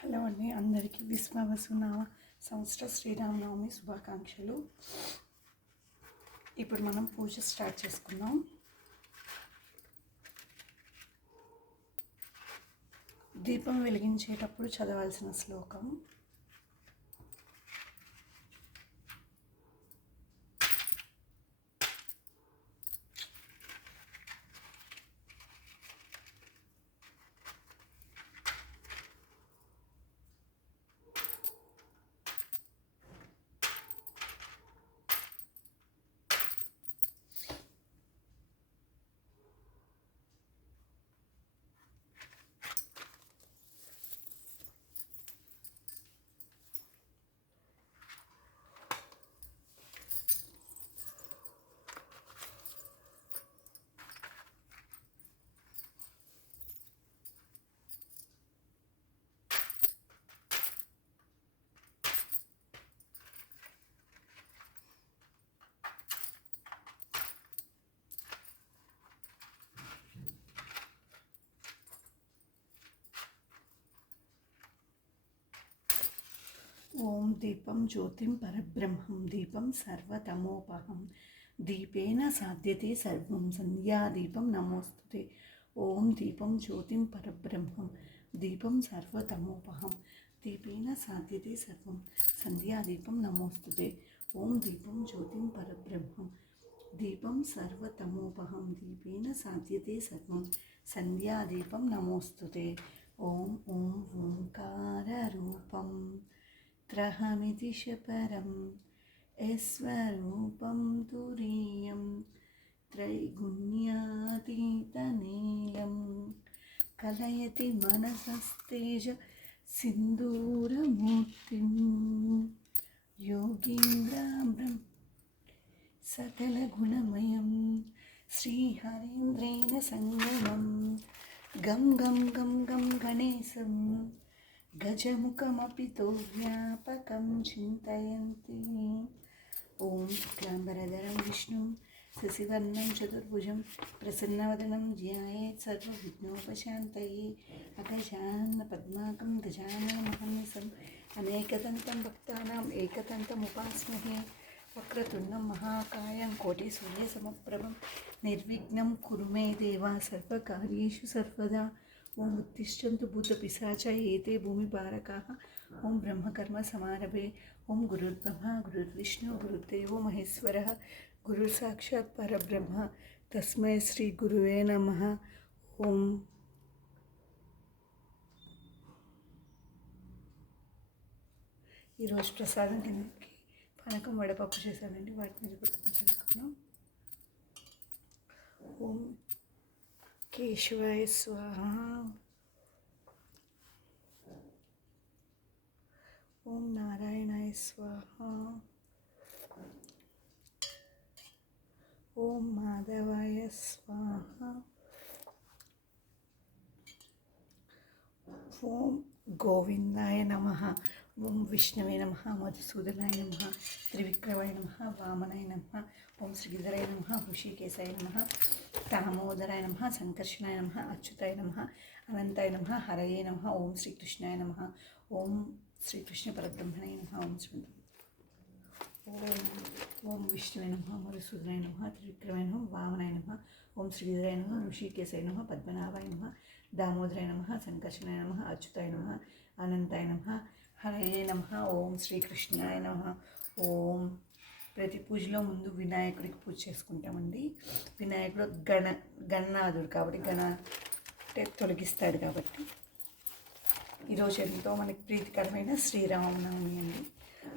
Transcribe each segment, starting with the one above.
Hello అండి అందరికీ విశ్వవసునామ సంవత్సర శ్రీరామనవమి శుభాకాంక్షలు. ఇప్పుడు మనం పూజ స్టార్ట్ చేసుకుందాం. దీపం వెలిగించేటప్పుడు చదవాల్సిన శ్లోకం ओम दीपम ज्योतिम परब्रह्म दीपम सर्वतमोपहम दीपेन साध्यते सर्वं संध्या दीपम नमोस्तुते। ओम दीपम ज्योतिम परब्रह्म दीपम सर्वतमोपहम दीपेन साध्यते सर्व संध्या दीपम नमोस्तुते। ओम दीपम ज्योतिम परब्रह्म दीपम सर्वतमोपहम दीपेन साध्यते सर्व संध्या दीपम नमोस्तुते। ओम ओम ओंकार रूपम त्रहमिति शपरं यस्वरूपं तुरीयं त्रैगुण्यातीतनीलं कलयति मनसस्तेज सिन्दूरमूर्तिं योगीन्द्राम्रं सकलगुणमयं श्रीहरीन्द्रेण सङ्गमं गं गं गं गं गणेशम् गजमुखमपि तो व्यापकं चिन्तयन्ति। ॐ शुक्लाम्बरधरं विष्णुं शशिवर्णं चतुर्भुजं प्रसन्नवदनं ध्यायेत् सर्वविघ्नोपशान्तये अगजाननपद्माकं गजाननमहर्निशम् अनेकदन्तं भक्तानाम् एकदन्तमुपास्महे वक्रतुण्डं महाकायं कोटिसूर्यसमप्रभं निर्विघ्नं कुरु मे देवा सर्वकार्येषु सर्वदा ఓం ఉత్తిష్టంతు భూతపిశాచ ఏతే భూమిపారకాः ఓం బ్రహ్మకర్మసమారభే ఓం గురుర్బ్రహ్మ గురుర్విష్ణు గురుర్దేవో మహేశ్వరः గురుసాక్షాత్ పరబ్రహ్మ తస్మై శ్రీ గురువే నమ ఓం ఈరోజు ప్రసాదం కిందకి పానకం వడపప్పు చేశానండి వాటి మీద పెట్టుకుంటున్నాం ఓం केशवाय स्वाहा। ओम नारायणाय स्वाहा। ओम माधवाय स्वाहा। ఓం గోవిందాయ నమ. ఓం విష్ణవే నమ. మధుసూదనాయ నమ. త్రివిక్రమాయ నమ. వామనాయ నమ. ఓం శ్రీధరాయ నమ. హృషికేశాయ నమ. దామోదరాయ నమ. సంకర్షణాయ నమ. అచ్యుతాయ నమ. అనంతాయ నమ. హరయే నమ. ఓం శ్రీకృష్ణాయ నమ. ఓం శ్రీకృష్ణ పరబ్రహ్మణాయ నమ. ఓం శ్రీ ఓం ఓం విష్ణువే నమ. మధుసూదనాయ నమ. త్రివిక్రమాయ నమ. వామనాయ నమ. ఓం శ్రీధరాయ నమ. ఋషికేశాయ నమ. పద్మనాభాయ నమ. దామోదరాయ నమ సంకర్షణాయ నమ అచ్యుతాయ నమ అనంతాయ నమ హరయే నమ ఓం శ్రీకృష్ణాయ నమ ఓం. ప్రతి పూజలో ముందు వినాయకుడికి పూజ చేసుకుంటామండి. వినాయకుడు గణ గణనాథుడు కాబట్టి గణ అంటే తొలగిస్తాడు కాబట్టి. ఈరోజు ఎంతో మనకి ప్రీతికరమైన శ్రీరామనవమి అండి.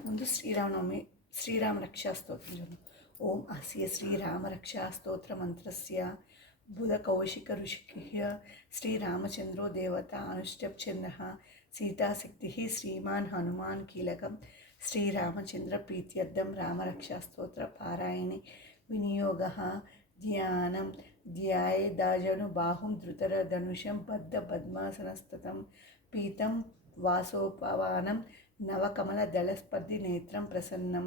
ముందు శ్రీరామనవమి శ్రీరామ రక్షా స్తోత్రం ఓం అస్య శ్రీరామ రక్షా స్తోత్ర మంత్రస్య బుధ కౌశిక ఋషిక్య శ్రీరామచంద్రో దేవత అనుష్టప్చంద్ర సీతాశక్తి శ్రీమాన్ హనుమాన్ కీలకం. శ్రీరామచంద్ర ప్రీత్యర్థం రామరక్షాస్తోత్ర పారాయణి వినియోగ ధ్యానం ధ్యాయేదాజను బాహుం ధృతరధనుషం బద్ధ పద్మాసనస్తతం పీతం వాసోపవానం నవకమల దళస్పర్ధి నేత్రం ప్రసన్నం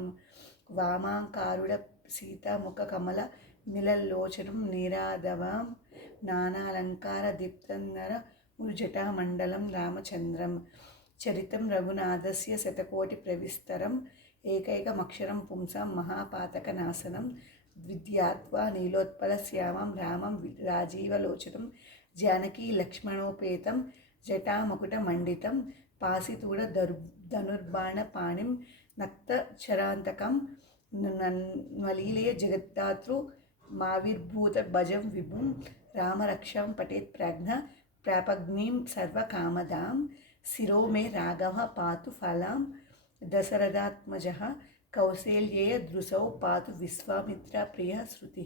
వామాంకారుడ సీతాముఖ కమల నిలల్లోచనం నీరాధవం నానాలంకార దీప్తంగర మురుజటామండలం రామచంద్రం. చరితం రఘునాథస్య శతకోటి శతకోటిప్రవిస్తరం ఏకైకమక్షరం పుంసాం మహాపాతకనాశనం నీలోత్పల శ్యామం రామం రాజీవలోచనం జానకీ లక్ష్మణోపేతం జటామకుటమండితం పాసితూడ దరు ధనుర్బాణపాణిం నక్తచరాంతకం నలీలయ జగత్తాతృ माविर्भूतभजं विभु रामरक्षां पठेत् प्राज्ञा प्रापग्निं सर्वकामदां शिरो मे राघवः पातु फलां दशरथात्मजः कौसेल्ये दृशौ श्रुति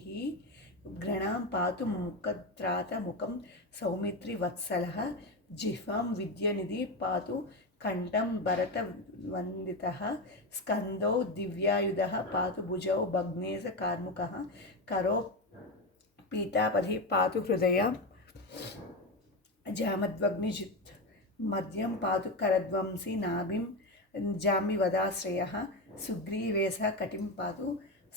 घृणा श्रुतिः मुखद्रात मुखम मुखत्रातमुखं सौमित्रिवत्सलः जिह्वां विद्यनिधि कंठम भरत भरतवन्दितः स्कंदौ दिव्यायुध पा भुजौ भग्नेश भग्नेशकार्मुकः కరో పీతాపతి పాతు హృదయం జామద్వగ్నిజిత్ మద్యం పాతు కరధ్వంసి నాభిం జామి వదాశ్రయ సుగ్రీవేశ కటిం పాతు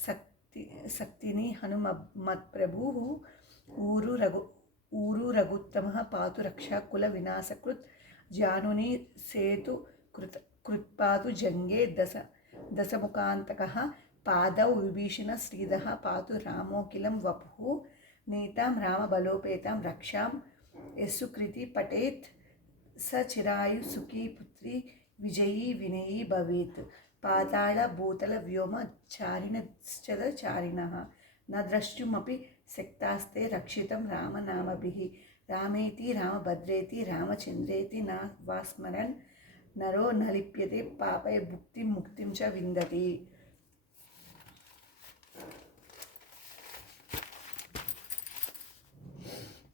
శక్తి శక్తిని హనుమ మత్ప్రభు ఊరు రఘు ఊరు రఘుత్తమ పాతు రక్షా కుల వినాశకృత్ జానుని సేతు కృత్ కృత్పాతు జంగే దశ దశముఖాంతక పాదౌ విభీషణ శ్రీధ పాతు రామోకిలం వపు నీతాం రామబలోపేతాం రక్షాం యస్సుకృతి పటేత్ స చిరాయు సుఖీ పుత్రి విజయీ వినయీ భవేత్. పాతాళ భూతల వ్యోమ చారిణశ్చద చారిణ. నా ద్రష్టుమపి శక్తాస్తే రక్షితం రామనామభి. రామేతి రామభద్రేతి రామచంద్రేతి నా వాస్మరన్ నరో నలిప్యతే పాపయ భుక్తి ముక్తిం చ విందతి.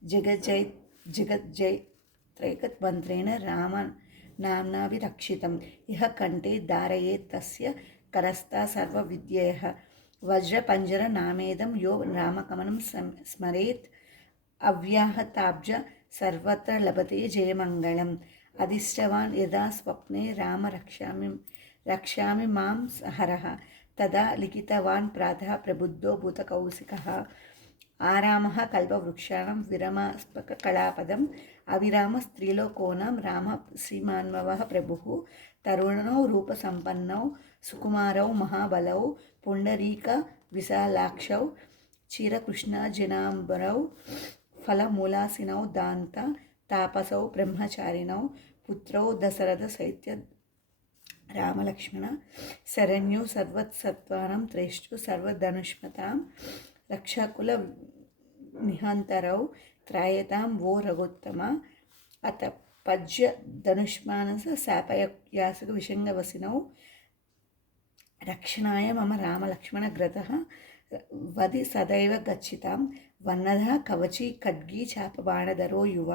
जगज जय जगत जय जगज्जै राम नामना भी नाम्नाभिरक्षितं यह कंटे धारयेत् तस्य करस्ता सर्व विद्यः वज्रपंजर वज्रपञ्जरनामेदं यो रामकमनं सं अव्याहताब्ज सर्वत्र लभते जयमङ्गलम्। अधिष्ठवान् यदा स्वप्ने राम रक्षामि रक्षामि माँ हरः। तदा लिखितवान् प्रातः प्रबुद्धो भूतकौशिकः। ఆరామ కల్పవృక్షాణం విరమాస్పక కళాపదం అవిరామ స్త్రీలో కోణం రామ శ్రీమాన్వవ ప్రభు తరుణనౌ రూపసంపన్నౌ సుకుమారౌ మహాబలౌ పుండరీక విశాలాక్షౌ చిరకృష్ణ జనాంబరౌ ఫలమూలాసినౌ దాంత తాపసౌ బ్రహ్మచారిణౌ పుత్రౌ దశరథ శైత్య రామలక్ష్మణ శరణ్యు సర్వత్సత్వానం త్రేష్ఠు సర్వధనుష్మతాం రక్షకుల ನಿಹಾಂತರೌ ತ್ರಾಯತಾಂ ವೋ ರಘುತ್ತಮ ಅಥ ಪಜ್ಯ ಧನುಷ್ಮಾನಸ ಸಾಪಯ ಯಾಸಕ ವಿಷಂಗವಸಿನೌ ರಕ್ಷಣಾಯ ಮಮ ರಾಮಲಕ್ಷ್ಮಣಗ್ರತಃ ವದಿ ಸದೈವ ಗಚ್ಛಿತಾಂ ವನ್ನದ ಕವಚಿ ಖಡ್ಗಿ ಚಾಪಬಾಣಧರೋ ಯುವ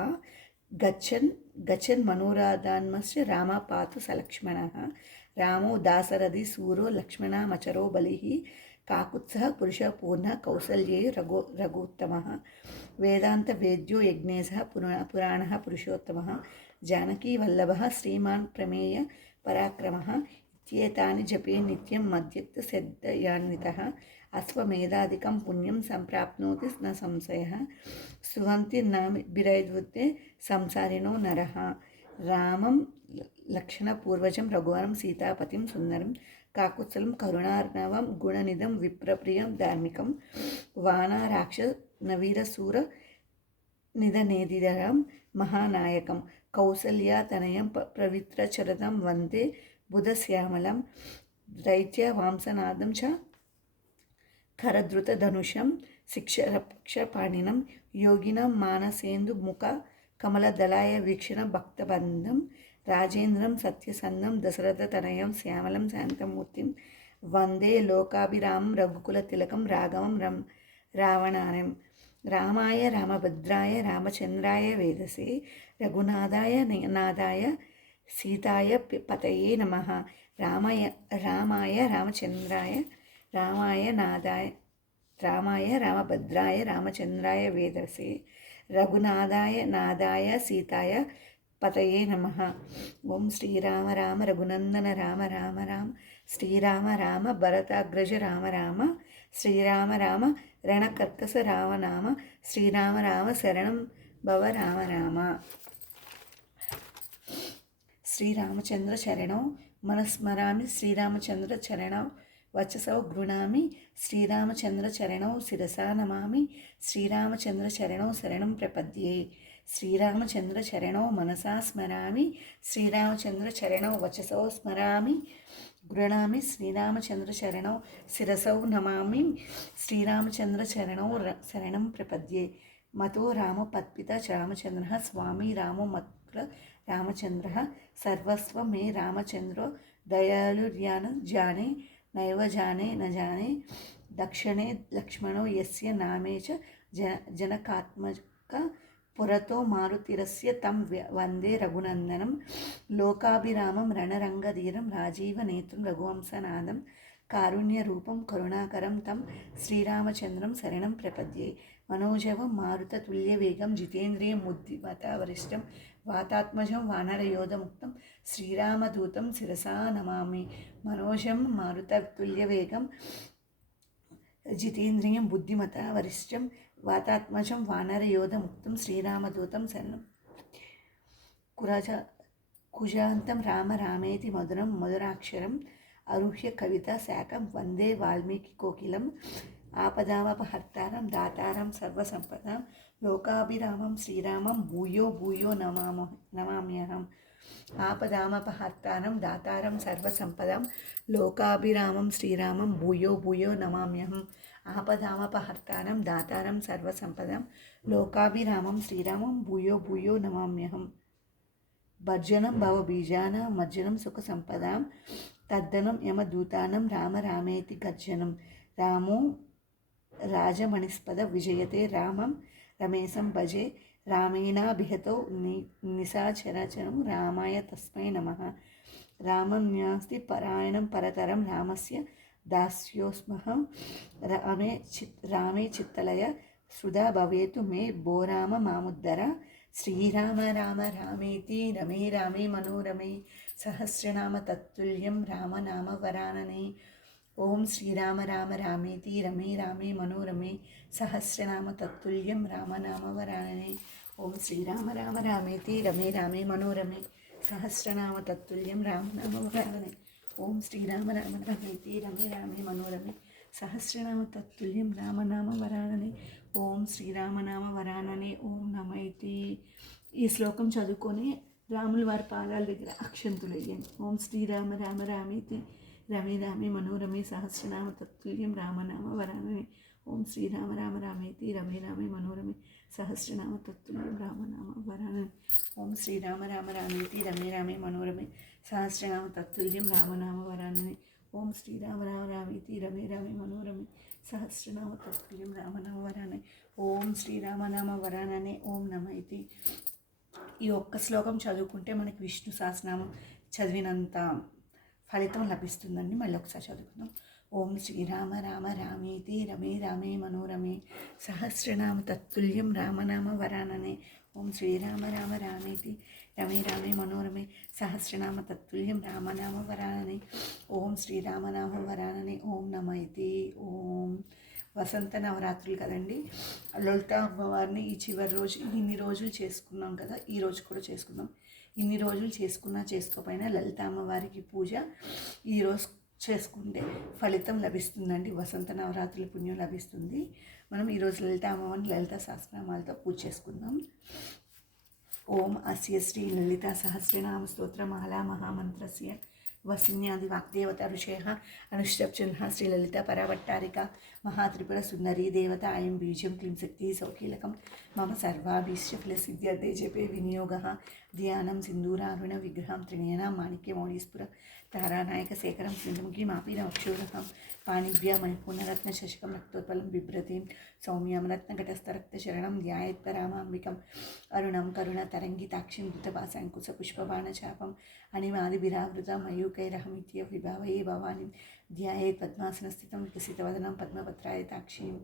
ಗಚ್ಚನ್ ಗಚ್ಚನ್ ಮನೋರಾಧಾನ್ಮಸ್ಯ ರಾಮ ಪಾತು ಸಲಕ್ಷ್ಮಣಃ ರಾಮೋ ದಾಸರದಿ ಸೂರೋ ಲಕ್ಷ್ಮಣಾಮಚರೋ ಬಲಿಹಿ काकुत्सः पुरुषपूर्णः कौसल्ये रघु, रघुत्तमः। वेदान्तवेद्यो यज्ञेशः पुरा पुराणः पुरुषोत्तमः। जानकीवल्लभः श्रीमान् प्रमेय पराक्रमः। इत्येतानि जपे नित्यं मद्युक्तसिद्धयान्वितः अश्वमेधादिकं पुण्यं सम्प्राप्नोति न संशयः। सुवन्ति नाभिरैद्वते संसारिणो नरः। रामं लक्षणपूर्वजं रघुवरं सीतापतिं सुन्दरं కాకుత్సలం కరుణార్ణవం గుణనిధం విప్రప్రియం ధార్మికం వానారాక్ష నవీరసూర నిధనేదిదరం మహానాయకం కౌసల్యాతనయం పవిత్ర చరదం వందే బుధశ్యామలం దైత్య వాంసనాదం చ కరధృతధనుషం శిక్షరక్షపాణినం యోగినం మానసేందు ముఖ కమలదళాయ వీక్షణ భక్తబంధం రాజేంద్రం సత్యసంగం దశరథ తనయం శ్యామలం శాంతమూర్తిం వందే లోకాభిరామం రఘుకుల తిలకం రాఘవం రం రావణానం రామాయ రామభద్రాయ రామచంద్రాయ వేదసే రఘునాథాయ నాదాయ సీతాయ పతయే నమ రామాయ రామాయ రామచంద్రాయ రామాయ నాదాయ రామాయ రామభద్రాయ రామచంద్రాయ వేదసే రఘునాథాయ నాదాయ సీతాయ పతయే నమ. ఓం శ్రీరామ రామ రఘునందన రామ రామ రామ. శ్రీరామ రామ భరతాగ్రజ రామ రామ. శ్రీరామ రామ రణకర్కస రామనామ శ్రీరామ రామ శరణం భవ రామ రామ. శ్రీరామచంద్ర చరణం. మనస్మరామి శ్రీరామచంద్ర చరణం. వచసౌ గృణామి శ్రీరామచంద్ర చరణం. శిరసా నమామి శ్రీరామచంద్ర చరణం శరణం ప్రపద్యే. శ్రీరామచంద్ర చరణో మనసా స్మరామి శ్రీరామచంద్ర చరణో వచసో స్మరామి గృణామి శ్రీరామచంద్ర చరణౌ శిరసౌ నమామి శ్రీరామచంద్ర చరణౌ శరణం ప్రపద్యే. మతో రామ పత్పిత రామచంద్ర స్వామి రామో మత్ర రామచంద్ర సర్వస్వ మే రామచంద్రో దయాళుర్యాన జానే నైవ జానే న జానే దక్షిణే లక్ష్మణో యస్య నామే చ జన జనకాత్మక పురతో మారుతిరస్య తం వందే రఘునందనం. లోకాభిరామం రణరంగధీరం రాజీవనేత్రం రఘువంశనాదం కారుణ్యరూపం కరుణాకరం తం శ్రీరామచంద్రం శరణం ప్రపద్యే. మనోజవం మారుతతుల్యవేగం జితేంద్రియం ముద్దిమతావరిష్టం వాతాత్మజం వానరయోధముక్తం శ్రీరామదూతం శిరసా నమామి. మనోజం మారుత మారుతతుల్యవేగం జితేంద్రియం బుద్ధిమత వరిష్టం వాతాత్మజం వానరయోధముక్తం శ్రీరామదూతం శరణం. కురాజ కుజాంతం రామ రామేతి మధురం మధురాక్షరం అరుహ్య కవిత శాఖం వందే వాల్మీకి కోకిలం ఆపదామపహర్తారం దాతారం సర్వసంపదాం లోకాభిరామం శ్రీరామం భూయో భూయో నమామ నమామ్యహం ఆపదామపహర్తారం దాతారం సర్వసంపదాం లోకాభిరామం శ్రీరామం భూయో భూయో నమామ్యహం ఆపదామపహర్తానం దాతారం సర్వసంపదం లోకాభిరామం శ్రీరామం భూయో భూయో నమామ్యహం. భర్జనం భవబీజాన మజ్జనం సుఖ సంపదాం తద్దనం యమదూతానం రామ రామేతి గర్జనం. రామో రాజమణిస్పద విజయతే రామం రమేశం భజే రామేణాభిహతో ని నిశాచరాచరం రామాయ తస్మై నమ. రామం న్యాస్తి పరాయణం పరతరం రామస్య దాస్యోస్మహం రామే చిత్ రామే చిత్తలయ సుధా భవేతు మే భోరామ మాముద్దర. శ్రీరామ రామ రామేతి రమే రామే మనోరమే సహస్రనామ తత్తుల్యం రామనామ వరాననే. ఓం శ్రీరామ రామ రామేతి రమే రామే మనోరమే సహస్రనామ తత్తుల్యం రామనామ వరాననే. ఓం శ్రీరామ రామ రామేతి రమే రామే మనోరమే సహస్రనామ తత్తుల్యం రామనామ వరాననే. ఓం శ్రీరామ రామ రమేతి రమే రామే మనోరమే సహస్రనామ తత్తుల్యం రామనామ వరాననే ఓం శ్రీరామనామ వరాననే. ఓం నమైతి. ఈ శ్లోకం చదువుకొని రాముల వారి పాదాల దగ్గర అక్షంతులు వేయండి ఓం శ్రీరామ రామ రామేతి. రమే రామే మనోరమే సహస్రనామ తత్తుల్యం రామనామ వరాననే ఓం శ్రీరామ రామ రామేతి. రమే రామే మనోరమే సహస్రనామ తత్తుల్యం రామనామ వరాననే ఓం శ్రీరామ రామ రామేతి. రమే రామే మనోరమే సహస్రనామ తత్తుల్యం రామనామ వరాననే ఓం శ్రీరామ రామ రామేతి రమే రామే మనోరమే. సహస్రనామ తత్తుల్యం రామనామ వరాననే ఓం శ్రీరామనామ వరాననే ఓం నమైతి ఈ ఒక్క శ్లోకం చదువుకుంటే మనకి విష్ణు సహస్రనామం చదివినంత ఫలితం లభిస్తుందండి. మళ్ళీ ఒకసారి చదువుకుందాం. ఓం శ్రీరామ రామ రామేతి రమే రామే మనోరమే. సహస్రనామ తత్తుల్యం రామనామ వరాననే ఓం శ్రీరామ రామ రామేతి రమే రామే మనోరమే సహస్రనామ తత్తుల్యం రామనామ వరాననే ఓం శ్రీరామనామ వరాననే ఓం నమైతి ఓం వసంత నవరాత్రులు కదండి. లలిత అమ్మవారిని ఈ చివరి రోజు ఇన్ని రోజులు చేసుకున్నాం కదా ఈ రోజు కూడా చేసుకుందాం. ఇన్ని రోజులు చేసుకున్నా చేసుకోకపోయినా లలిత అమ్మవారికి పూజ ఈరోజు చేసుకుంటే ఫలితం లభిస్తుందండి. వసంత నవరాత్రుల పుణ్యం లభిస్తుంది. మనం ఈరోజు లలిత అమ్మవారిని లలిత శాస్త్రనామాలతో పూజ చేసుకుందాం. ओम अस्य श्री ललिता सहस्रनाम स्तोत्र माला महामंत्र से वसिन्यादिवाग्देवता चिन्ह श्री ललिता परावट्टारिका महात्रिपुरसुन्दरी देवता अयम बीजं क्लीं शक्ति सौकीलक। मम सर्वाभिष्यफलसिद्ध्यर्थे जपे सिंदूरारुण विग्रह सिन्दूरारुणविग्रहं माणिक्य मौलीस्पुर तारानायकशेखरं सिन्दुमुखीमापि नवक्षूरहं पाणिभ्यामयि पुनरत्नशशकं रक्तोत्पलं बिभ्रतीं सौम्यां रत्नघटस्थरक्तशरणं ध्यायेत्परामाम्बिकम् अरुणं करुणतरङ्गिताक्षिं द्रुतपासाङ्कुशपुष्पबाणशापम् अनिमादिभिरावृता मयूकैरहमित्यभिभावये भवानीं ध्यायेत् पद्मासनस्थितं विकसितवदनं पद्मपत्रायताक्षीम्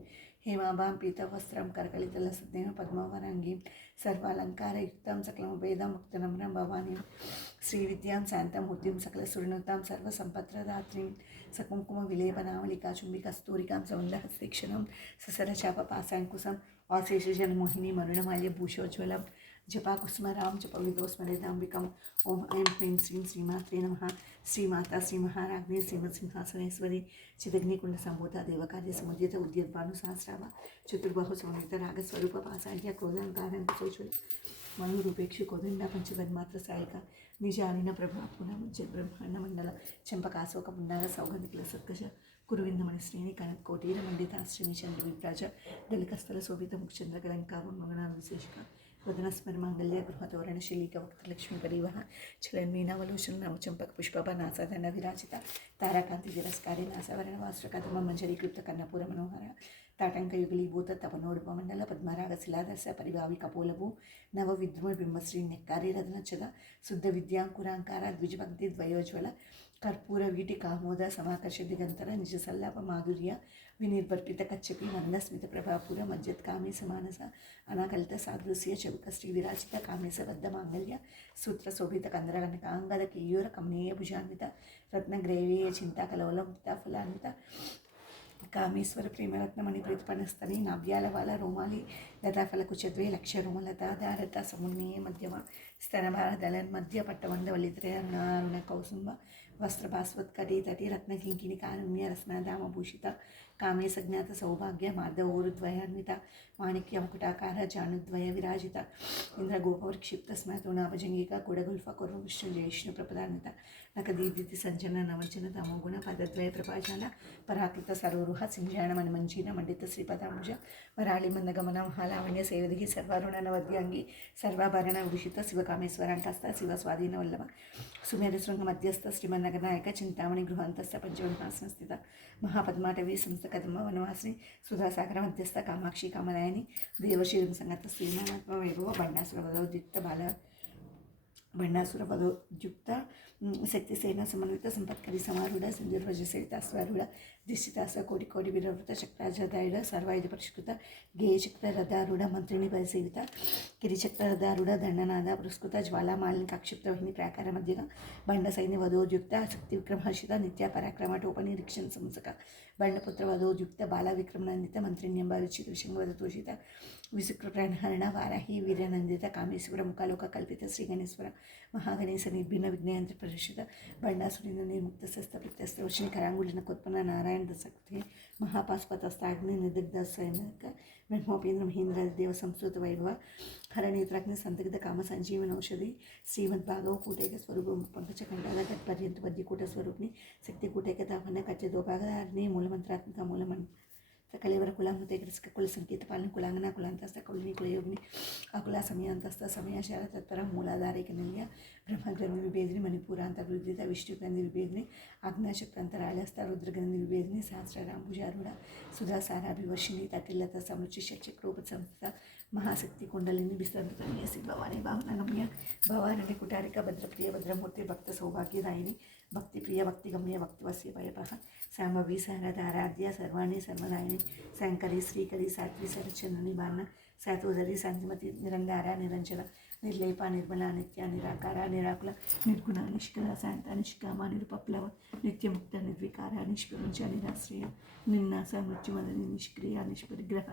విభావయే భవానిం ధ్యాయేత్ పద్మాసనస్థితం వికసితవదనం పద్మపత్రాయతాక్షీం హేమాభాం పీతవస్త్రం కరకలితలసద్దేవ పద్మవరాంగీం సర్వాలంకారయుక్తాం సకలముపేదాం ముక్తనమ్రం భవానీం శ్రీవిద్యాం శాంతమూర్తిం సకల సురణుతాం సర్వసంపత్రదాత్రీం సకుంకుమ విలేపనామలికా చుంబికస్తూరికాం సౌందహస్తీక్షణం ససరచాప పాశాంకుశం ఆశేషజనమోహిని మరుణమాల్య భూషోజ్వలం. जपा कुसुम राम जप विदोस्मरेदाम्बिकम ओम ऐं ह्रीं, श्रीं, श्रीमात्रे नमः, श्रीमाता श्री महाराज्ञी श्रीमत्सिंहासनेश्वरी चिदग्निकुण्ड सम्भूता देवकार्य समुदित उद्यद्भानुसहस्रावा चतुर्बाहु समन्वित रागस्वरूप पासाढ्य क्रोधान्तारं कुशोश्वरी मयूरूपेक्षि कोदण्ड पञ्चवन्मात्र सायिका, निजानिन, प्रभा पुनः मंडल चंपकाशोक चम्पकाशोकपुण्डाल सौगंधिक सत्कश कुरुविन्दमणि श्रेणी कनत्कोटीरमण्डिताश्रमी शोभित दलितस्थल शोभितमुखचन्द्रकलङ्कावं मंगना विशेषिका దళికస్థల శోభిత ముఖ్చంద్ర కలంకార మంగళ విశేషక వదనస్మర మాంగళ్య గృహతోరణ శిలీక వక్తలక్ష్మి పరివహ చలన్మీనావలోచన నవచంపక పుష్పభ నాసాధన విరాజిత తారాకాంతి తిరస్కారి నాసవరణ వాస్త్ర కథమ మంజరీకృత కన్నపూర మనోహర తాటంక యుగలీభూత తపనోడుప మండల పద్మరాగ శిలాదర్శ పరిభావి కపోలవు నవ విద్రుమ బింబశ్రీ నెక్కారి రదనచ్చద శుద్ధ విద్యాంకురాంకార ద్విజభక్తి ద్వయోజ్వల కర్పూర వీటి కామోద సమాకర్ష దిగంతర నిజ సల్లాప మాధుర్య వినిర్భర్పిత కచ్చపి మందస్మిత ప్రభాపుర మజ్జత్ కామేశ మానస అనాకలిత సాదృశ్య చౌక శ్రీ విరాజిత కామేశ వద్ద మాంగల్య సూత్ర శోభిత కందర కనకాంగద కేయూర కమనీయ భుజాన్విత రత్నగ్రేవీయ చింతా కలవల ముక్త కామేశ్వర ప్రేమరత్నమణి ప్రతిపన్నస్తని నాభ్యాలవాల రోమాలి లతాఫల కుచద్వే లక్ష రోమలత దారత సమున్నీయ మధ్యమ స్తనభార దళన్ మధ్య పట్టవంద వలిత్రయరుణ కౌసుంబ वस्त्रभास्वत्कटे रत्न किङ्किणी कारुण्य रस्मदामभूषिता कामे सज्ञात सौभाग्य माधवोरुद्वयान्विता మార్దవోరుద్వయాన్విత మాణిక్య ముకుటాకార జానుద్వయ విరాజిత ఇంద్రగోపవృక్షిప్త స్మృతోనాభజంగిక కుడగుల్ఫ కుర్ర విష్ణు జయష్ణు ప్రపదాన్విత నకదీదితి సంచలన నవంచన తమోగుణ పదద్వయ ప్రభాజాల పరాకృత సరోరుహ సింజాణమణి మంజీన మండిత శ్రీపదాంబుజ వరాళి మందగమన మహాలావణ్య సేవదిగి సర్వారుణ నవద్యాంగి సర్వాభరణ విభూషిత శివకామేశ్వర అంటస్థ శివ స్వాధీన వల్లభ సుమేర శృంగ మధ్యస్థ శ్రీమన్నగర నాయక చింతామణి గృహాంతస్థ పంచవన్హాసన స్థిత మహాపద్మాటవి సంస్థ కదమ్మ వనవాసిని సుధాసాగర మధ్యస్థ కామాక్షి కామరాయని దేవశీలం సంగత శ్రీనాథత్వ వైభవ బండాసుర వదోద్యుక్త బాల బండాసుర వదోద్యుక్త శక్తిసేన సమన్విత సంపత్కరి సమారూఢ సరిత స్వరుడ దిశితాస కోటి కోటి విరవృత చక్రాజదాయుడ సర్వాయుధ పరిష్కృత గేయచక్ర మంత్రిని పరిసేవిత గిరిచక్ర రథారూఢ దండనాథ పురస్కృత జ్వాలామాలిని కక్షిప్త వహిని ప్రాకార మధ్యగా బండ సైన్య వధోద్యుక్త శక్తి విక్రమహర్షిత నిత్య పరాక్రమ టోపనిరీక్షణ సంసక బండపుత్ర వధోద్యుక్త బాల విక్రమనందిత మంత్రిణ్యంబారుచిత విషంగవదతోషిత విసుక్ర ప్రణహరణ వారాహి వీరనందిత కామేశ్వర ముఖాలోక కల్పిత శ్రీ గణేశ్వర మహాగణేశ నిర్భిన్న విఘ్నయంత్ర ಪರಿಷದ ಬಂಡಾಸುರಿನ ನಿರ್ಮುಕ್ತ ಸಸ್ತ ಪ್ರತ್ಯಸ್ತ ರೋಷಿಣಿ ಕರಾಂಗುಳಿನ ಕೊತ್ಪನ ನಾರಾಯಣ ದಸಕ್ತಿ ಮಹಾಪಾಸ್ಪತಸ್ಥ ಅಗ್ನಿ ನಿದಿಗ್ಧ ಸೈನಕ ಬ್ರಹ್ಮೋಪೇಂದ್ರ ಮಹೇಂದ್ರ ದೇವ ಸಂಸ್ಕೃತ ವೈಭವ ಹರನೇತ್ರಜ್ಞ ಸಂತಗದ ಕಾಮ ಸಂಜೀವನ ಔಷಧಿ, ಶ್ರೀಮದ್ ಭಾಗವ ಕೂಟೈಕ ಸ್ವರೂಪ, ಪಂಕಜ ಖಂಡಾದ ಗತ್ ಪರ್ಯಂತ ಬದ್ದಿಕೂಟ ಸ್ವರೂಪಿಣಿ ಶಕ್ತಿಕೂಟೈಕ ತಾಪನ ಕಚ್ಚೆ ದೋಭಾಗ ಮೂಲಮಂತ್ರಾತ್ಮಕ ಮೂಲಮಂತ್ರ శక్తి కూటైక తాపన కచ్చదోపాగారిణి మూలమంత్రాత్మక మూలమన్ సకలేవర కులాంత గ్రస్క కుల సంకేత పాలన కులాంగన కులాంతస్థ కులిని కులయోగిని అకుల సమయాంతస్థ సమయాశాల తత్పర మూలాధారిక నిల్య బ్రహ్మగ్రంథి విభేదిని మణిపూరాంత విభేద విష్ణుగ్రంథి విభేదిని ఆజ్ఞాచక్రాంతరాళస్థ రుద్రగ్రంథి విభేదిని సహస్రరాంభుజారుడ సుధాసారాభివర్షిణి తటిల్లత సముచి చక్రోప సంస్థ మహాశక్తి కుండలిని విశ్రంతనీయసి భవాని భావనగమ్య భవాని కుటారిక భద్రప్రియ భద్రమూర్తి భక్త సౌభాగ్యదాయిని భక్తిప్రియ భక్తిగమ్య భక్తివస్య భయపహ శాంభవి శారదారాధ్య సర్వాణి సర్వదాయిని శంకరి శ్రీకరి సాత్వి శరచంద్రుని బాణ శాతోదరి శాంతిమతి నిరంగార నిరంజన నిర్లేప నిర్మల నిత్య నిరాకార నిరాకుల నిర్గుణ నిష్కల శాంత నిష్కామ నిరుపప్లవ నిత్యముక్త నిర్వికార నిష్ప్రపంచ నిరాశ్రయ నిన్నాస మృత్యుమదని నిష్క్రియ నిష్పరిగ్రహ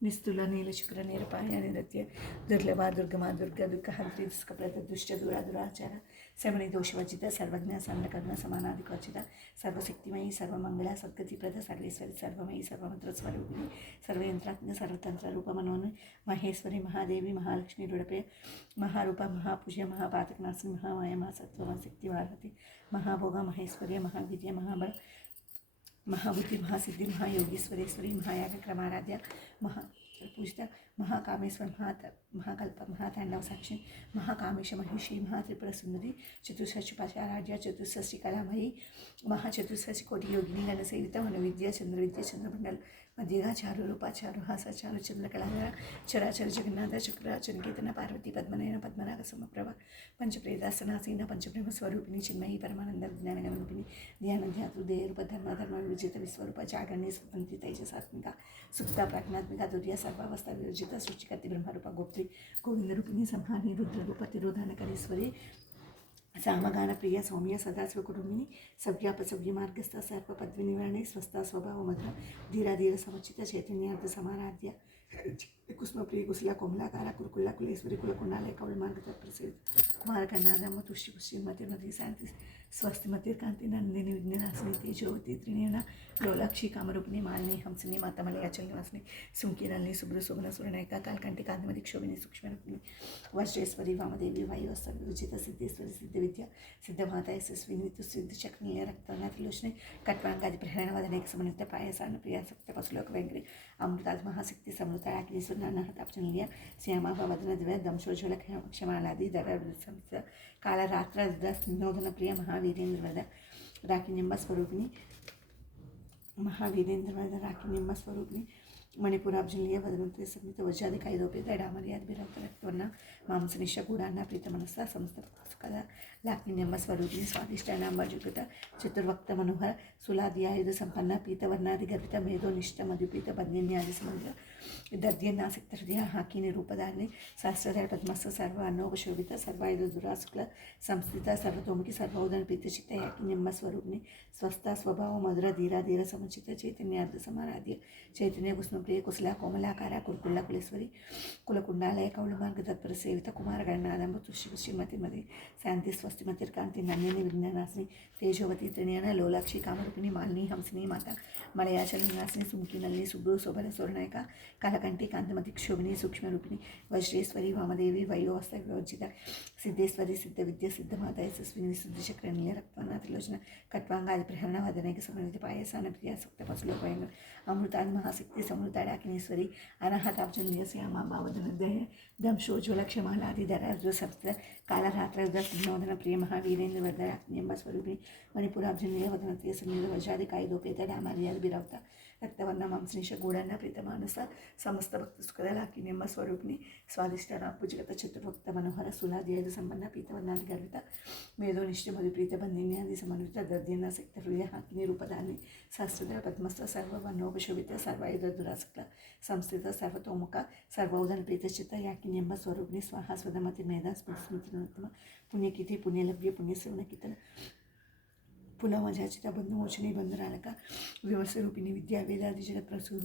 నిస్తుల నీల శుక్ర నీలపాయ నిరత్య దుర్లభ దుర్గమ దుర్గ దుఃఖ హంత్రి దుష్కప్రద దుష్ట దురాచార सर्वनिदोषवचित सर्वज्ञ सर्वकर्म समानाधिकवचित, सर्वशक्तिमयी, सर्वमंगला सद्गतिप्रद सर्वेश्वरी, सर्वमयी सर्वमंत्रस्वरूपिणी सर्वतंत्र रूप मनोन महेश्वरी, महादेवी, महालक्ष्मी रुडपे महारूप, महापूज्य महापातकनाशी महामाया महासत्व शक्ति भारती महाभोग महेश्वरी महावीर्य महाबल महाबुद्धि, महासिद्धि, महायोगीश्वरेश्वरी महायाग क्रमाराध्य महा पूजिता महाकामेश्वर महात, महाकल्प, महातांडव साक्षी महाकामेश महिषी महात्रिपुरसुंदरी चतुष्पाचाराज्य चतुष्षी कलामयी महाचतुष्षी कोटि योगिनी गणसेवित मनोविद्या, चंद्रविद्या, चंद्रमंडल मध्यगा चारु रूपा चारु हासा चंद्रकलाधर, चराचर, जगन्नाथ, चक्र चंकेतन पार्वती, पद्मनयन पद्मनाग समप्रभ पंचप्रेदासनासीन पंचप्रेम स्वरूपिणी, चिन्मयी, परमानंद ज्ञानगणरूपिणी ध्यान ध्यात रूप, धर्म धर्म, विजेत विस्वरूप जागरणी स्वतंत्री तेजसात्मिका सुप्ता, प्राज्ञात्मिका, दुर्या, सर्वावस्था विरोजित ರಕ್ಷಿತ ಸೃಷ್ಟಿಕರ್ತಿ ಬ್ರಹ್ಮರೂಪ ಗೋಪ್ತ್ರಿ ಗೋವಿಂದ ರೂಪಿಣಿ ಸಂಹಾರಿ ರುದ್ರರೂಪ ತಿರೋಧಾನಕರೀಶ್ವರಿ ಸಾಮಗಾನ ಪ್ರಿಯ ಸೌಮ್ಯ ಸದಾ ಸ್ವಕುಟುಂಬಿನಿ ಸವ್ಯಾಪ ಸವ್ಯ ಮಾರ್ಗಸ್ಥ ಸರ್ವ ಪದ್ವಿನಿವಾರಣೆ ಸ್ವಸ್ಥ ಸ್ವಭಾವ ಮಧುರ ಧೀರಾಧೀರ ಸಮಚಿತ ಚೈತನ್ಯಾರ್ಥ ಸಮಾರಾಧ್ಯ ಕುಸುಮಪ್ರಿಯ ಕುಶಲ ಕೋಮಲಾಕಾರ ಕುರುಕುಲ ಕುಲೇಶ್ವರಿ ಕುಲಕುಂಡಾಲಯ ಕೌಳ ಮಾರ್ಗ ತತ್ಪ್ರಸಿದ್ಧ ಕುಮಾರ ಕರ್ಣಾದ ಮತ್ತು ಶ್ರೀ ಕುಶ್ರೀ ಮತಿ ಮಧುರಿ ಶಾಂತಿ మార్గత ప్రసిద్ధ కుమార కన్యాదమ్మ తుష్టి పుష్టి మతి మతి శాంతి స్వస్తి మతి కాంతి నందిని విఘ్ననాశిని తేజోవతి త్రినేన లోలక్షి కామరూపిణి మాలిని హంసిని మాతమలయ చలినివాసిని సుంకిరల్ని శుభ్ర శుభన సురనాయక కాల్కంటి కాంతిమతి క్షోభిని సూక్ష్మరూపిణి వజ్రేశ్వరి వామదేవి వైవస్త విజిత సిద్ధేశ్వరి సిద్ధ విద్య సిద్ధమాత యశస్విని సిద్ధ చక్రీయ రక్తన త్రిలోచని కట్వాంగాది ప్రహరణ వదనేక సమన్విత పాయసాన్ని ప్రియాసక్త పశులోక వెంకటి అమృతాది మహాశక్తి సమృత అగ్నిశ్వర నానాహతాప్చనీయ శ్యామాభ వదన దివ్య దంశోజ్వల క్షమాలాది ధర సంస్థ ಕಾಲ ರಾತ್ರ ನೋದನ ಪ್ರಿಯ ಮಹಾವೀರೇಂದ್ರವಾದ ರಾಖಿ ನಿಂಬ ಸ್ವರೂಪಿಣಿ ಮಹಾವೀರೇಂದ್ರವಾದ ರಾಖಿ ನಿಂಬ ಸ್ವರೂಪಿಣಿ ಮಣಿಪುರ ಜಿಲ್ಲೆಯ ಭದ್ರತೆ ಸಮಿತ ವಜ್ರಾಧಿಕಾರಿ ರೂಪಿತ ಎಡಾಮರಿಯಾದ ಬಿರಾಕ್ತ ರಕ್ತವನ್ನು ಮಾಂಸನಿಷ್ಠ ಗೂಢಾನ್ನ ಪ್ರೀತ ಮನಸ್ಸ ಸಂಸ್ಥ ಪುಸ್ತಕದ ಲಾಕ್ನಿನೆಂಬ ಸ್ವರೂಪಿಣಿ ಸ್ವಾದಿಷ್ಟ ನಾಂಬರ್ಜುಕೃತ ಚತುರ್ವಕ್ತ ಮನೋಹರ ಸುಲಾದಿಯಾಯುಧ ಸಂಪನ್ನ ಪೀತವರ್ಣಾದಿ ಗರ್ಭಿತ ಮೇಧೋನಿಷ್ಠ ಮಧುಪೀತ ಬಂದಿನ್ಯಾದಿ ಸಮುದ್ರ ದರ್ದ್ಯನ್ನಾಸಕ್ತ ಹೃದಯ ಹಾಕಿ ನಿರೂಪದಾನ್ನಿ ಸಹಸ್ರದಳ ಪದ್ಮಸ್ಸ ಸರ್ವ ಅನ್ನೋಪಶೋಭಿತ ಸರ್ವಾಯುಧ ದುರಾಶುಕ್ಲ ಸಂಸ್ಥಿತ ಸರ್ವತೋಮುಖಿ ಸರ್ವೋದನ ಪ್ರೀತಚಿತ್ತ ಯಾಕಿ ನಿಮ್ಮ ಸ್ವರೂಪಿಣಿ ಸ್ವಸ್ಥ ಸ್ವಭಾವ ಮಧುರ ಧೀರ ಧೀರ ಸಮಚಿತ ಚೈತನ್ಯಾರ್ಧ ಸಮಾರಾಧ್ಯ ಚೈತನ್ಯ ಕುಸುಮಪ್ರಿಯ ಕುಶಲ ಕೋಮಲಾಕಾರ ಕುರುಕುಲ್ಲ ಕುಲೇಶ್ವರಿ ಕುಲಕುಂಡಾಲಯ ಕೌಳಮಾರ್ಗ ತತ್ಪರ ಸೇವಿತ ಕುಮಾರಗಣನಾದಂಬ ತುಷ್ಟಿ ಶ್ರೀಮತಿ ಮದಿ कालकंठी कांतमती क्षोभिनी, सूक्ष्मरूपिणी, वज्रेश्वरी, वामदेवी वयोवस्था विरोजिता सिद्धेश्वरी सिद्ध विद्या सिद्ध माता यशस्विनी सिद्धशकरणीय रक्तनाथलोचना कट्वांगादि प्रहरण वदनैक समन्वित पायसान प्रिया सुक्त पशुलोपयन अमृता महाशक्ति समृता डाकिनीश्वरी अनाहताब्जनीय श्यामा मावधनदय दंशोज्वलक्षमालादिधराज सप्त, कालरात्र सिंहवदन प्रिय, महावीरेन्द्र वर्धनाग्नियंब स्वरूपिणी मणिपुराब्जनीय वदनतीय समीर वज्रादि कायदोपेत डामारियाद ರತ್ನವನ್ನ ಮಾಂಸನೇಶ ಗೂಡನ್ನು ಪ್ರೀತ ಮಾನಸ ಸಮಸ್ತ ಭಕ್ತ ಸುಖದ ಹಾಕಿನೆಂಬ ಸ್ವರೂಪಿಣಿ ಸ್ವಾದಿಷ್ಟನ ಭುಜಗತ ಚತುರ್ಭಕ್ತ ಮನೋಹರ ಸುಲಾದಿಯಾದ ಸಂಬಂಧ ಪೀತವನ್ನಾದಿ ಗರ್ವಿತ ಮೇಧೋ ನಿಷ್ಠೆ ಮಧು ಪ್ರೀತ ಬಂಧಿನ್ಯಾದಿ ಸಮನ್ವಿತ ದರ್ದಿನ ಸಕ್ತ ಹೃದಯ ಹಾಕಿನಿ ರೂಪದಾನಿ ಸಹಸ್ರದ ಪದ್ಮಸ್ಥ ಸರ್ವವನ್ನೋಪಶೋಭಿತ ಸರ್ವಾಯುಧ ದುರಾಸಕ್ತ ಸಂಸ್ಥಿತ ಸರ್ವತೋಮುಖ ಸರ್ವೌದನ ಪ್ರೀತ ಚಿತ್ತ ಯಾಕಿನೆಂಬ ಸ್ವರೂಪಿಣಿ ಸ್ವಾಹ ಸ್ವದಮತಿ ಮೇಧ ಸ್ಮೃತಿ ಸ್ಮೃತಿ ಪುಣ್ಯಕಿತಿ ಪುಣ್ಯಲಭ್ಯ ಪುಣ್ಯಸವನ ಕಿತನ पुनः बंद बंधुमोचने बंधनक व्यवस्थ रूपी विद्या, वेदादी जगत प्रसूद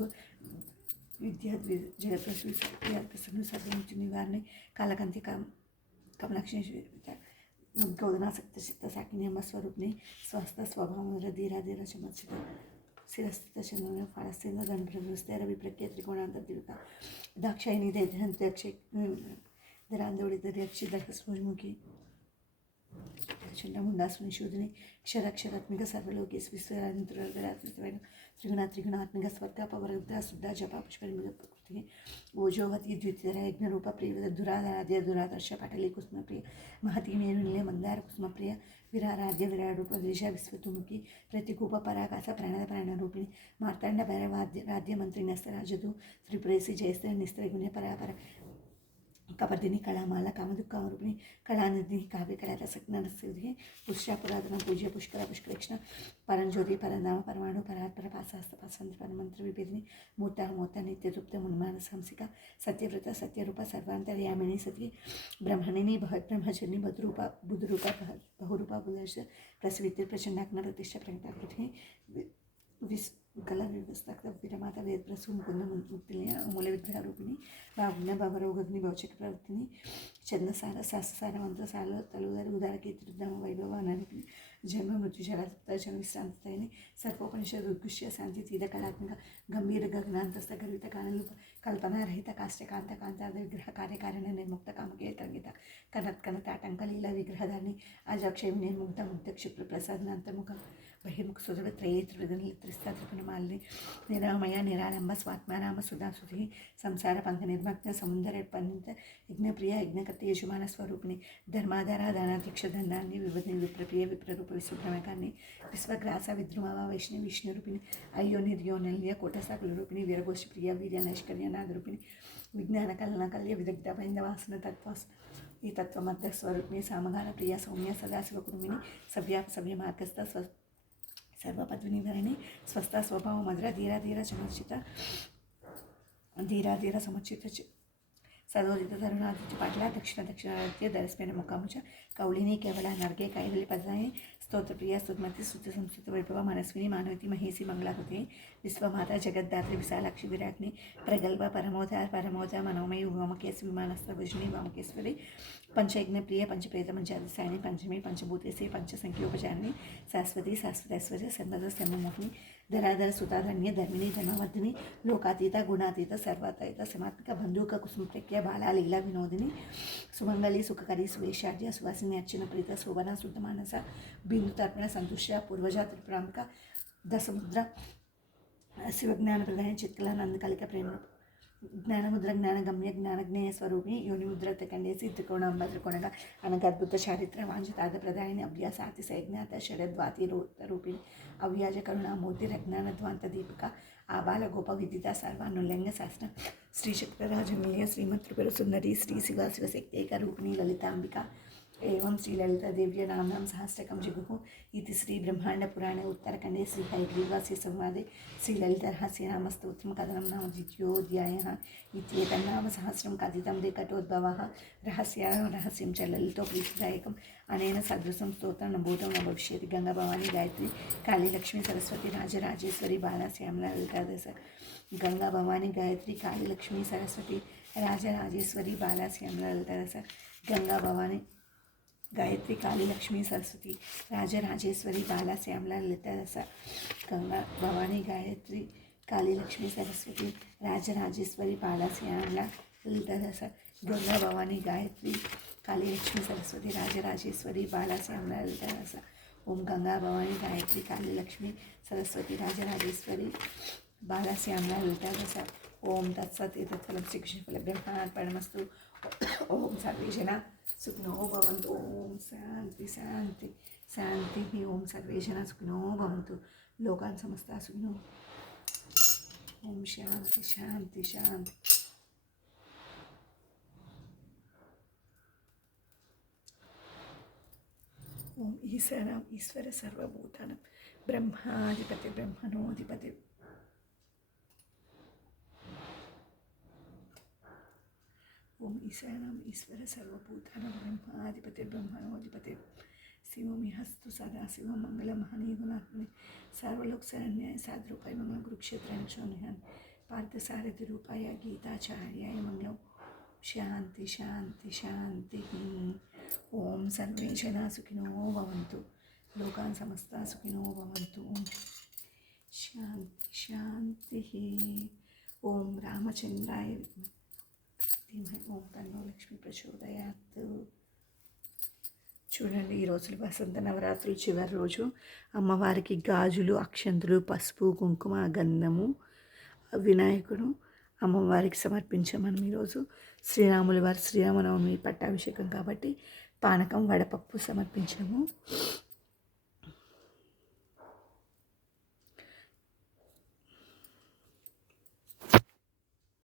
विद्या जगत प्रसूद प्रसन्न सदमुच निवारण, कालकांति का कमलाक्षी गौदना सत्यशित साकिनी अम्मा स्वरूप ने स्वस्थ स्वभाव धीरा धीरा चमत्सित शिरस्थित चंद्र में फाड़ सिंह गण प्रदस्ते रवि प्रक्रिय त्रिकोणांतर दिवता दाक्षायणी दे दक्ष धरांदोड़ी हम्म, दक्ष दक्ष सूर्यमुखी चंद्र मुंडा सुनिशोधनी क्षराक्षरात्मिक सर्वलोकी स्विस्वरात्मिक त्रिगुणा त्रिगुणात्मिक स्वर्गापवरग्धा शुद्धा जपा पुष्पकृति ओजोवती द्वितीय यज्ञ रूप प्रिय दुराधाराध्य दुरादर्श पटली कुसुम प्रिय महती मेरुनिलय मंदार कुसुम प्रिय विराराध्य विराट रूप दिशा विश्वतुमुखी प्रतिकूप पराकाश प्राणद प्राण रूपिणी मार्तांड भैरवाद्य राज्य मंत्री नस्तराजतु त्रिपुरेसी ಕಬರ್ದಿನಿ ಕಳಾಮಾಲ ಕಾಮದುಃಖ ರೂಪಿಣಿ ಕಳಾನದಿನಿ ಕಾವ್ಯ ಕಲಾದ ಸಜ್ಞಾನ ಸಿದ್ಧಿ ಪುಷ್ಯ ಪುರಾತನ ಪೂಜ್ಯ ಪುಷ್ಕರ ಪುಷ್ಕರಕ್ಷಣ ಪರಂಜ್ಯೋತಿ ಪರನಾಮ ಪರಮಾಣು ಪರಾತ್ಪರ ಪಾಸಹಸ್ತ ಪಾಸಂತ ಪರಮಂತ್ರ ವಿಭೇದಿನಿ ಮೂರ್ತ ಮೂರ್ತ ನಿತ್ಯತೃಪ್ತ ಮುನ್ಮಾನ ಸಂಸಿಕ ಸತ್ಯವ್ರತ ಸತ್ಯರೂಪ ಸರ್ವಾಂತರ್ಯಾಮಿಣಿ ಸತಿ ಬ್ರಹ್ಮಣಿನಿ ಬಹತ್ ಬ್ರಹ್ಮಚರಿಣಿ ಬದುರೂಪ ಬುಧರೂಪ ಬಹುರೂಪ ಬುಧರ್ಷ ಪ್ರಸವಿತಿ ಪ್ರಚಂಡಾಗ್ನ ಪ್ರತಿಷ್ಠ ಪ್ರಕಟಾಕೃತಿ ವಿಸ್ ప్రతిష్ట ప్రకటాకృతి విస్ కళ వ్యవస్థ విరమాత వేద ప్రసూ ముకుంద ముక్తిని మూల విగ్రహ రూపిణి భావన భవరోగగ్ని భౌచక ప్రవృత్తిని చంద్రసార శాస్త్రసార మంత్రసార తలుదారి ఉదార కీర్తిరుద్ధామ వైభవ అనరిపిణి జన్మ మృత్యు శరాత జన విశ్రాంతిని సర్వోపనిషద్ ఉద్గుష్య శాంతి తీద కళాత్మక గంభీర గగనాంతస్థ గర్విత కానలు కల్పనారహిత కాష్టకాంత కాంతార్థ విగ్రహ కార్యకారణ నిర్ముక్త కామకే తరంగిత కనత్ కనతాటంక లీల విగ్రహదాన్ని అజాక్షేమి నిర్ముక్త ముక్త క్షిప్ర ప్రసాదనంతముఖ బహిర్ముఖ సుదృఢ త్రయే త్రివిధుని త్రిస్తా త్రిపుణమాలిని నిరామయ నిరాళంబ స్వాత్మారామ సుధాసుధి సంసార పంక నిర్మగ్న సముందర పండిత యజ్ఞప్రియ యజ్ఞకర్త యజమాన స్వరూపిణి ధర్మాధార దానాధ్యక్ష దండాన్ని విభజని విప్రప్రియ విప్రరూప విశుభ్రమకాన్ని విశ్వగ్రాస విద్రుమవ వైష్ణవి విష్ణురూపిణి అయ్యో నిర్యో నల్య కోటసాకుల రూపిణి వీరగోష్ఠి ప్రియ వీర్య నైష్కర్య నాగరూపిణి విజ్ఞాన కలన కల్య విదగ్ధ బైంద వాసన తత్వాస ఈ తత్వమర్థ స్వరూపిణి సామగాన ప్రియ సౌమ్య సదాశివ కుటుంబిని సవ్యాప సవ్య మార్గస్థ స్వ సర్వపద్వినివరణి స్వస్థ స్వభావ మధుర ధీర ధీర సముచిత ధీర ధీర సముచిత సదోదిత తరుణాదిత్య పట్ల దక్షిణ దక్షిణాదిత్య దరస్మైన ముఖాము చ కౌళిని स्तोत्र प्रिया स्तुमति स्तुति संस्कृत वैभव मनस्विनी मानवति महेशी मंगलाकृति विश्वमाता जगद्धात्री विशालाक्षि विराग्नि प्रगल्भ परमोध परमोध मनोमय ओमकेश विमानस्त्रभुजिनी वामकेश्वरी पंचयज्ञ प्रिय पंचप्रेत पंचादसायणी पंचमी पंचभूतेश्वरी पंचसंख्योपचारिणी सरस्वती शाश्वतेश्वरी सन्नद सन्मुखि धराधर सुताधन्य धर्मिणी धनवर्धिनी लोकातीत, गुणातीत, सर्वातीत, समात्मिक, बंधुक कुसुम प्रख्य बाला, लीला, विनोदिनी, सुमंगली, सुखकारी सुवेशार्य सुवासिनी अर्चन प्रीत, शोभना, शुद्ध मानस, बिंदु तर्पण, संतुष्ट, पूर्वज त्रिपुरांक दसमुद्र शिवज्ञान प्रदान चित्कलानंद कलिक प्रेम ज्ञानमुद्र ज्ञानगम्य ज्ञानज्ञेय स्वरूप योनिमुद्र तकंडे त्रिकोण त्रिकोण अनक अद्भुत चारित्र वाजिताद प्रदाय अभ्यास आति सज्ञात षड्वाति रूपि अव्याज करुणामूर्ति रज्ञानद्वांत दीपिका आबाल गोप विदिता सर्वानुलिंग शास्त्र श्री शक्रराज मिलय सुंदरी श्री शिवा शिवशक्त रूपिणी ललितांबिका ఏం శ్రీలలిత దేవ్య నామ్నాం సహస్రకం జగుహు ఇది శ్రీ బ్రహ్మాండ పురాణ ఉత్తరఖండే శ్రీ హైగ్రీవాసి సంవాదే శ్రీలలిత శ్రీలలితరహస్యనామస్తు స్తోత్రం కథనం నామ ద్వితీయోధ్యాయ ఇత్యేతన్నామ సహస్రం కథితం రికటోద్భవ రహస్య రహస్యం చలలితో ప్రీతిదాయకం అనైన సదృశం స్తోత్రం నభూతం నభవిష్యతి గంగా భవాని గాయత్రి కాళీలక్ష్మి సరస్వతి రాజరాజేశ్వరి బాలాశ్యామల లలితాదశ గంగా భవాని గాయత్రి కాళీలక్ష్మి సరస్వతి రాజరాజేశ్వరి బాలాశ్యామల లలితాదశ గంగా భవాని गायत्री काली लक्ष्मी सरस्वती राजराजेश्वरी बालासे आमला लता गंगा भवानी गायत्री काली लक्ष्मी सरस्वती राजराजेश्वरी बालासे आमला लता गंगा भवानी गायत्री काली लक्ष्मी सरस्वती राजराजेश्वरी बालासे आमला लता ओम गंगा भवानी गायत्री काली लक्ष्मी सरस्वती राजराजेश्वरी बालासे आमला लता ओम तत्सत इतत्फलम श्रीकृष्ण फलभ्यम परमस्तु। ओम सर्वे जन सुखिनो भवन्तु। ओम शांति शांति शांति ओम सर्वे जन सुखिनो भवन्तु। लोकान समस्ता सुखिनो। ओम शांति शांति शांति। ओम ईशानाम ईश्वर सर्वभूतानां ब्रह्माधिपति ब्रह्मणोधिपति ओम ईशानम ईश्वर सर्वभूतान ब्रह्माधिपतिर्ब्रह्मणोधिपति शिवमी हस्त सदा शिव मंगलम सर्वलोक सरण्याय साधुरूपाय मंगल कुरुक्षेत्र शोनिहन पार्थ सारथि रूपाय गीताचार्याय मंगल शांति शांति शांति ओम सर्वे जना सुखिनो भवन्तु। लोकान् समस्ता सुखिनो भवन्तु। शांति शांति ओम रामचंद्राय विद्महे ధీమహి ఓం తన్నో లక్ష్మి ప్రచోదయాత్ చూడండి ఈ రోజులు వసంత నవరాత్రులు చివరి రోజు. అమ్మవారికి గాజులు అక్షంతులు పసుపు కుంకుమ గంధము వినాయకుడు అమ్మవారికి సమర్పించాం మనం ఈరోజు శ్రీరాములు వారి శ్రీరామనవమి పట్టాభిషేకం కాబట్టి పానకం వడపప్పు సమర్పించాము.